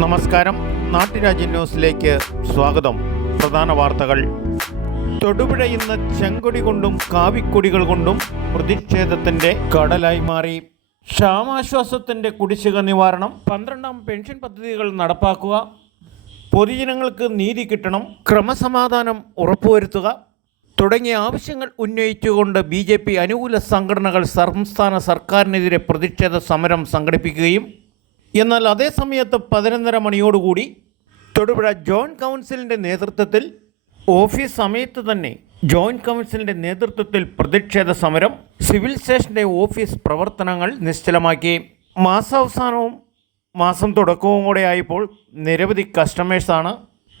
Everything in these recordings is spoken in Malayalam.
നമസ്കാരം. നാട്ടുരാജ്യ ന്യൂസിലേക്ക് സ്വാഗതം. പ്രധാന വാർത്തകൾ. തൊടുപുഴയുന്ന ചെങ്കൊടി കൊണ്ടും കാവിക്കൊടികൾ കൊണ്ടും പ്രതിഷേധത്തിന്റെ കടലായി മാറി. ക്ഷാമാശ്വാസത്തിന്റെ കുടിശ്ശിക നിവാരണം പന്ത്രണ്ടാം പെൻഷൻ പദ്ധതികൾ നടപ്പാക്കുക പൊതുജനങ്ങൾക്ക് നീതി കിട്ടണം ക്രമസമാധാനം ഉറപ്പുവരുത്തുക തുടങ്ങിയ ആവശ്യങ്ങൾ ഉന്നയിച്ചുകൊണ്ട് ബി ജെ പി അനുകൂല സംഘടനകൾ സംസ്ഥാന സർക്കാരിനെതിരെ പ്രതിഷേധ സമരം സംഘടിപ്പിക്കുകയും എന്നാൽ അതേ സമയത്ത് പതിനൊന്നര മണിയോടുകൂടി തൊടുപുഴ ജോയിന്റ് കൗൺസിലിന്റെ നേതൃത്വത്തിൽ ഓഫീസ് സമയത്ത് തന്നെ ജോയിന്റ് കൗൺസിലിന്റെ നേതൃത്വത്തിൽ പ്രതിഷേധ സമരം സിവിൽ സ്റ്റേഷന്റെ ഓഫീസ് പ്രവർത്തനങ്ങൾ നിശ്ചലമാക്കി. മാസാവസാനവും മാസം തുടക്കവും കൂടെ ആയപ്പോൾ നിരവധി കസ്റ്റമേഴ്സാണ്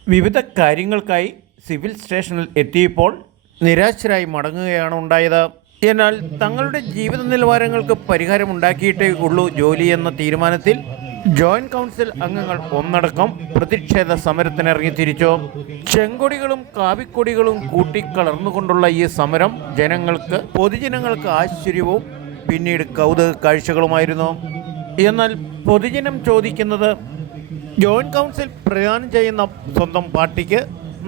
വിവിധ കാര്യങ്ങൾക്കായി സിവിൽ സ്റ്റേഷനിൽ എത്തിയപ്പോൾ നിരാശരായി മടങ്ങുകയാണ് ഉണ്ടായത്. എന്നാൽ തങ്ങളുടെ ജീവിത നിലവാരങ്ങൾക്ക് പരിഹാരമുണ്ടാക്കിയിട്ടേ ഉള്ളൂ ജോലി എന്ന തീരുമാനത്തിൽ ജോയിന്റ് കൗൺസിൽ അംഗങ്ങൾ ഒന്നടക്കം പ്രതിഷേധ സമരത്തിനിറങ്ങി തിരിച്ചു. ചെങ്കൊടികളും കാവിക്കൊടികളും കൂട്ടിക്കലർന്നുകൊണ്ടുള്ള ഈ സമരം ജനങ്ങൾക്ക് പൊതുജനങ്ങൾക്ക് ആശ്ചര്യവും പിന്നീട് കൗതുക കാഴ്ചകളുമായിരുന്നു. എന്നാൽ പൊതുജനം ചോദിക്കുന്നത് ജോയിന്റ് കൗൺസിൽ പ്രദാനം ചെയ്യുന്ന സ്വന്തം പാർട്ടിക്ക്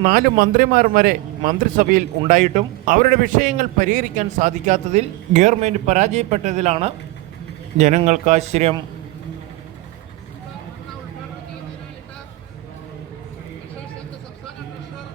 നാല് മന്ത്രിമാർ വരെ മന്ത്രിസഭയിൽ ഉണ്ടായിട്ടും അവരുടെ വിഷയങ്ങൾ പരിഹരിക്കാൻ സാധിക്കാത്തതിൽ ഗവൺമെന്റ് പരാജയപ്പെട്ടതിലാണ് ജനങ്ങൾക്ക് ആശ്ചര്യം. സംസ്ഥാന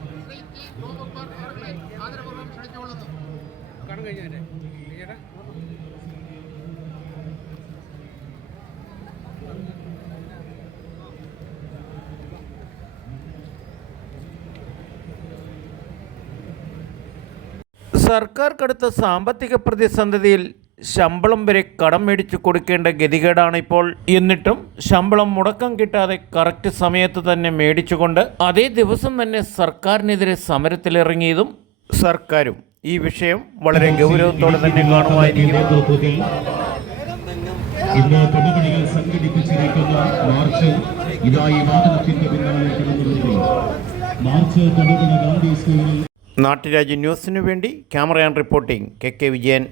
സർക്കാർ കടുത്ത സാമ്പത്തിക പ്രതിസന്ധിയിൽ ശമ്പളം വരെ കടം മേടിച്ചു കൊടുക്കേണ്ട ഗതികേടാണ് ഇപ്പോൾ എന്നിട്ടും ശമ്പളം മുടക്കം കിട്ടാതെ കറക്റ്റ് സമയത്ത് തന്നെ മേടിച്ചുകൊണ്ട് അതേ ദിവസം തന്നെ സർക്കാരിനെതിരെ സമരത്തിലിറങ്ങിയതും സർക്കാരും ഈ വിഷയം വളരെ ഗൗരവത്തോടെ തന്നെ കാണുമായിരിക്കും ഇന്ന് സംഘടിപ്പിച്ചിരിക്കുന്ന മാർച്ച് ഇതായി വാഹനത്തിന്റെ പിന്നാലെ കടന്നു മാർച്ച് തൊടുപുഴ ഗാന്ധി സ്കൂളിൽ നാട്ടുരാജ്യ ന്യൂസിനു വേണ്ടി camera and reporting K K Vijayan.